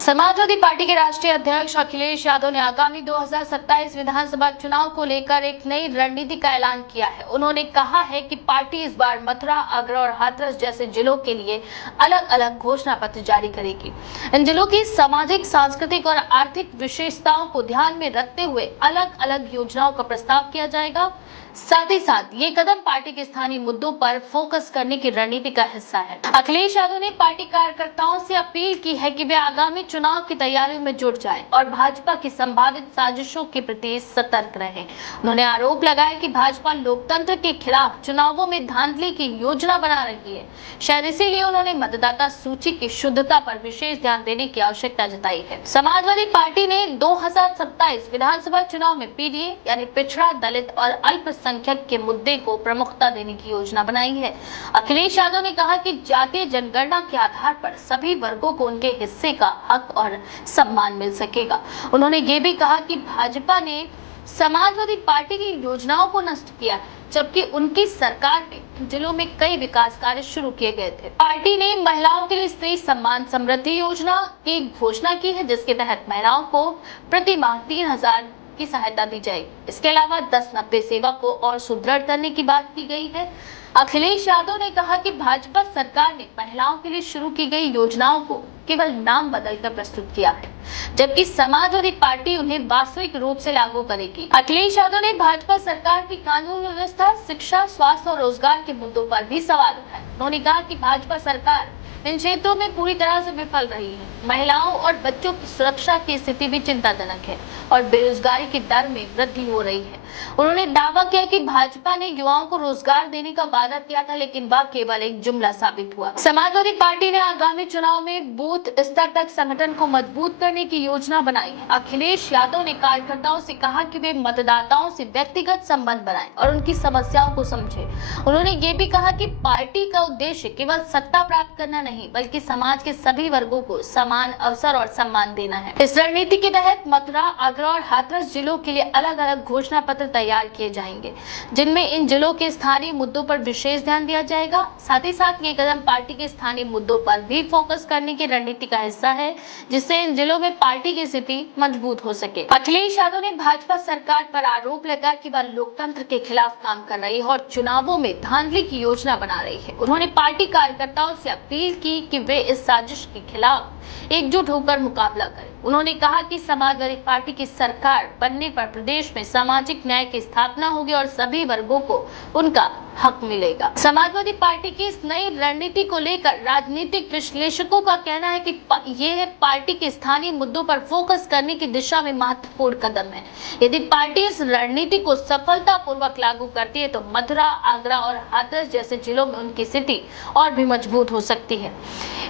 Samajwadi party के राष्ट्रीय अध्यक्ष अखिलेश यादव ने आगामी 2027 विधानसभा चुनाव को लेकर एक नई रणनीति का ऐलान किया है। उन्होंने कहा है कि पार्टी इस बार मथुरा, आगरा और हाथरस जैसे जिलों के लिए अलग अलग घोषणा पत्र जारी करेगी। इन जिलों की सामाजिक, सांस्कृतिक और आर्थिक विशेषताओं को ध्यान में रखते हुए अलग अलग योजनाओं का प्रस्ताव किया जाएगा। साथ ही साथ ये कदम पार्टी के स्थानीय मुद्दों पर फोकस करने की रणनीति का हिस्सा है। अखिलेश यादव ने पार्टी कार्यकर्ताओं से अपील की है कि वे आगामी चुनाव की तैयारियों में जुट जाएं और भाजपा की संभावित साजिशों के प्रति सतर्क रहें। उन्होंने आरोप लगाया कि भाजपा लोकतंत्र के खिलाफ चुनावों में धांधली की योजना बना रही है। शायद इसीलिए उन्होंने मतदाता सूची की शुद्धता पर विशेष ध्यान देने की आवश्यकता जताई है। समाजवादी पार्टी ने 2027 विधानसभा चुनाव में पीडीए यानी पिछड़ा, दलित और अल्पसंख्यक के मुद्दे को प्रमुखता देने की योजना बनाई है। अखिलेश यादव ने कहा कि जातीय जनगणना के आधार पर सभी वर्गों को उनके हिस्से का हक और सम्मान मिल सकेगा। उन्होंने ये भी कहा कि भाजपा ने समाजवादी पार्टी की योजनाओं को नष्ट किया, जबकि उनकी सरकार में जिलों में कई विकास कार्य शुरू किए गए थे। पार्टी ने महिलाओं के लिए स्त्री सम्मान समृद्धि योजना की घोषणा की है, जिसके तहत महिलाओं को प्रति माह 3,000 की सहायता दी जाएगी। इसके अलावा 10-90 सेवा को और सुदृढ़ करने की बात की गई है। अखिलेश यादव ने कहा कि भाजपा सरकार ने महिलाओं के लिए शुरू की गई योजनाओं को केवल नाम बदलकर प्रस्तुत किया है, जबकि समाजवादी पार्टी उन्हें वास्तविक रूप से लागू करेगी। अखिलेश यादव ने भाजपा सरकार की कानून व्यवस्था, शिक्षा, स्वास्थ्य और रोजगार के मुद्दों पर भी सवाल उठाए। उन्होंने कहा कि भाजपा सरकार इन क्षेत्रों में पूरी तरह से विफल रही है। महिलाओं और बच्चों की सुरक्षा की स्थिति भी चिंताजनक है और बेरोजगारी की दर में वृद्धि हो रही है। उन्होंने दावा किया कि भाजपा ने युवाओं को रोजगार देने का वादा किया था, लेकिन वह केवल एक जुमला साबित हुआ। समाजवादी पार्टी ने आगामी चुनाव में बूथ स्तर तक संगठन को मजबूत करने की योजना बनाई है। अखिलेश यादव ने कार्यकर्ताओं से कहा कि वे मतदाताओं से व्यक्तिगत संबंध बनाएं और उनकी समस्याओं को समझें। उन्होंने ये भी कहा कि पार्टी का उद्देश्य केवल सत्ता प्राप्त करना नहीं, बल्कि समाज के सभी वर्गों को समान अवसर और सम्मान देना है। इस रणनीति के तहत मथुरा, आगरा और हाथरस जिलों के लिए अलग अलग घोषणा पत्र तैयार किए जाएंगे, जिनमें इन जिलों के स्थानीय मुद्दों पर विशेष ध्यान दिया जाएगा। साथ ही साथ ये कदम पार्टी के स्थानीय मुद्दों पर भी फोकस करने की रणनीति का हिस्सा है, जिससे इन जिलों में पार्टी की स्थिति मजबूत हो सके। अखिलेश यादव ने भाजपा सरकार पर आरोप लगाया कि वह लोकतंत्र के खिलाफ काम कर रही है और चुनावों में धांधली की योजना बना रही है। उन्होंने पार्टी कार्यकर्ताओं से अपील की कि वे इस साजिश के खिलाफ एकजुट होकर मुकाबला करें। उन्होंने कहा कि समाजवादी पार्टी की सरकार बनने पर प्रदेश में सामाजिक न्याय की स्थापना होगी और सभी वर्गों को उनका हक मिलेगा। समाजवादी पार्टी की इस नई रणनीति को लेकर राजनीतिक विश्लेषकों का कहना है कि यह पार्टी के स्थानीय मुद्दों पर फोकस करने की दिशा में महत्वपूर्ण कदम है। यदि पार्टी इस रणनीति को सफलतापूर्वक लागू करती है तो मथुरा, आगरा और हाथरस जैसे जिलों में उनकी स्थिति और भी मजबूत हो सकती है।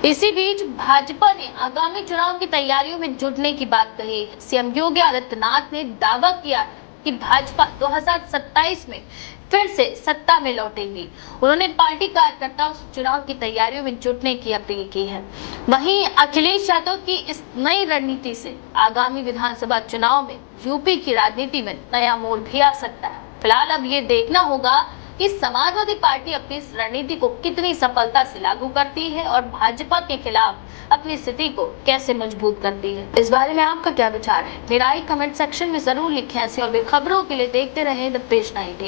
इसी बीच भाजपा ने आगामी चुनाव की तैयारियों में जुटने की बात कही है। सीएम योगी आदित्यनाथ ने दावा किया कि भाजपा 2027 में फिर से सत्ता में लौटेगी। उन्होंने पार्टी कार्यकर्ताओं से चुनाव की तैयारियों में जुटने की अपील की है। वहीं अखिलेश यादव की इस नई रणनीति से आगामी विधानसभा चुनाव में यूपी की राजनीति में नया मोड़ भी आ सकता है। फिलहाल अब ये देखना होगा कि समाजवादी पार्टी अपनी इस रणनीति को कितनी सफलता से लागू करती है और भाजपा के खिलाफ अपनी स्थिति को कैसे मजबूत करती है। इस बारे में आपका क्या विचार है? मेरा कमेंट सेक्शन में जरूर लिखें। ऐसी और भी खबरों के लिए देखते रहें द पेज 90।